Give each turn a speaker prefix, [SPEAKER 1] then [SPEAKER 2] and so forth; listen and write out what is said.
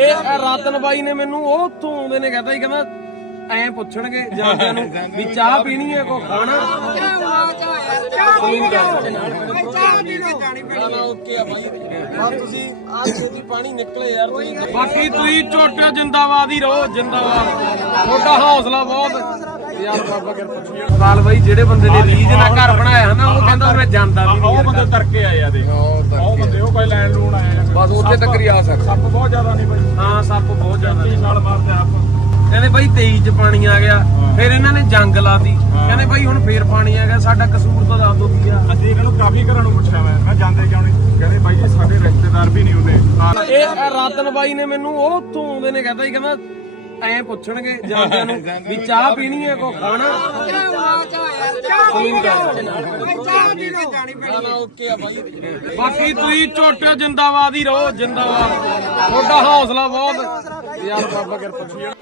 [SPEAKER 1] ਇਹ ਰਤਨ ਬਾਈ ਨੇ ਮੈਨੂੰ ਉਹ ਉੱਥੋਂ ਆਉਂਦੇ ਨੇ ਕਹਿੰਦਾ ਸੀ ਕਹਿੰਦਾ ਐਂ ਪੁੱਛਣਗੇ ਜਾਂਦਿਆਂ ਨੂੰ ਵੀ ਚਾਹ ਪੀਣੀ ਹੈ ਕੋ ਖਾਣਾ? ਓਕੇ ਆ ਬਾਈ। ਆ ਤੁਸੀਂ ਆ ਛੇਤੀ ਪਾਣੀ ਨਿਕਲੇ ਯਾਰ ਤੁਸੀਂ। ਬਾਕੀ ਤੁਸੀਂ ਝੋਟੇ ਜਿੰਦਾਬਾਦ ਹੀ ਰਹੋ ਜਿੰਦਾਬਾਦ। ਤੁਹਾਡਾ ਹੌਸਲਾ ਬਹੁਤ। ਯਾਰ ਬਾਬਾ ਕਿਰਪਾ। ਕਾਲ ਬਾਈ ਜਿਹੜੇ ਬੰਦੇ ਨੇ ਰੀਜ ਨਾਲ ਘਰ ਬਣਾਇਆ ਨਾ ਉਹ ਕਹਿੰਦਾ ਮੈਂ ਜਾਂਦਾ ਵੀ ਨਹੀਂ
[SPEAKER 2] ਉਹ ਬੰਦੇ ਤਰਕੇ
[SPEAKER 1] ਉੱਥੇ ਤੱਕ ਹੀ ਆ ਸਕਦਾ।
[SPEAKER 2] ਸੱਪ ਬਹੁਤ ਜ਼ਿਆਦਾ ਨਹੀਂ ਬਾਈ।
[SPEAKER 1] ਹਾਂ ਸੱਪ ਬਹੁਤ ਜ਼ਿਆਦਾ
[SPEAKER 2] 30 ਸਾਲ ਮਾਰਦੇ ਆਪ।
[SPEAKER 1] ਕਹਿੰਦੇ ਬਾਈ 23 ਚ ਪਾਣੀ ਆ ਗਿਆ ਫਿਰ ਇਹਨਾਂ ਨੇ ਜੰਗ ਲਾਤੀ ਕਹਿੰਦੇ ਬਾਈ ਹੁਣ ਫੇਰ ਪਾਣੀ ਆ ਗਿਆ ਸਾਡਾ ਕਸੂਰ ਤਾਂ ਦੱਸ ਦੋ ਕੀ ਆ।
[SPEAKER 2] ਅਸੀਂ ਇਹਨੂੰ ਕਾਫੀ ਘਰਾਂ ਨੂੰ ਪੁੱਛਿਆ ਮੈਂ। ਮੈਂ ਜਾਂਦੇ ਕਿਉਂ ਨਹੀਂ? ਕਹਿੰਦੇ ਬਾਈ ਜੀ ਸਾਡੇ ਰਿਸ਼ਤੇਦਾਰ ਵੀ ਨਹੀਂ ਹੁੰਦੇ।
[SPEAKER 1] ਇਹ ਰਤਨ ਬਾਈ ਨੇ ਮੈਨੂੰ ਉਹ ਉੱਥੋਂ ਆਉਂਦੇ ਨੇ ਕਹਿੰਦਾ ਸੀ ਕਹਿੰਦਾ ਐਂ ਪੁੱਛਣਗੇ ਜਾਂਦਿਆਂ ਨੂੰ ਵੀ ਚਾਹ ਪੀਣੀ ਹੈ ਕੋ ਖਾਣਾ? ਬਾਕੀ ਤੁਸੀਂ ਝੋਟੇ ਜਿੰਦਾਬਾਦ ਹੀ ਰਹੋ ਜਿੰਦਾਬਾਦ। ਤੁਹਾਡਾ ਹੌਸਲਾ ਬਹੁਤ। ਯਾਰ ਬਾਬਾ ਕਿਰਪਾ।